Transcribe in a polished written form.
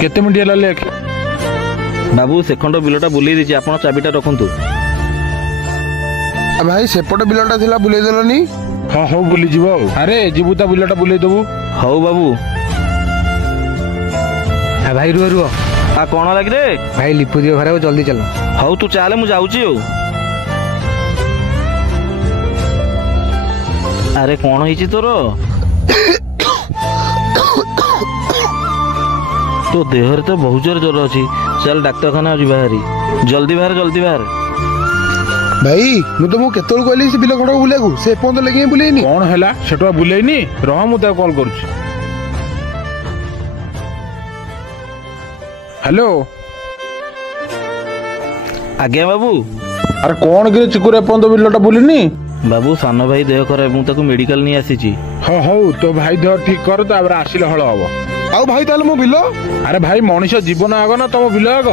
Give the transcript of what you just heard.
केते मिनिट है लेख बाबू सेखंड बिलटा बुले देछि आपण चाबीटा रखंतु। भाई सेपट बिलटा थिला बुले देलनी। हाँ हौ बुली जीव अरे जीवु ता बिलटा बुले देबू। हौ बाबू भाई रुह रुह आ कोन लाग रे भाई लिपु दियो घरे जल्दी चल। हौ तू चाले मु जाउची ओ। अरे कोन हिची तोर तो देहरे तो बहुत जोर ज्वर अच्छी चल डाक्तरखाना जी बाहरी जल्दी बाहर जल्दी बाहर। भाई मु तुमको केतल कहली से बिल खड़ा बुलेगु से फोन तो लगे बुलेनी कौन हैला सेटवा बुलेनी रह मु ता कॉल करूची। हेलो आज्ञा बाबू। अरे कौन गिरे चिकुरे फोन तो बिलटा बुलिनी बाबू सान भाई देह खराब मु ताको मेडिकल नहीं आसीची। हाँ हौ तो भाई देह ठीक कर तापर आसिले हल हब। आउ भाई ताले मो बिल अरे भाई मनीष जीवन आग ना तुम बिल आग।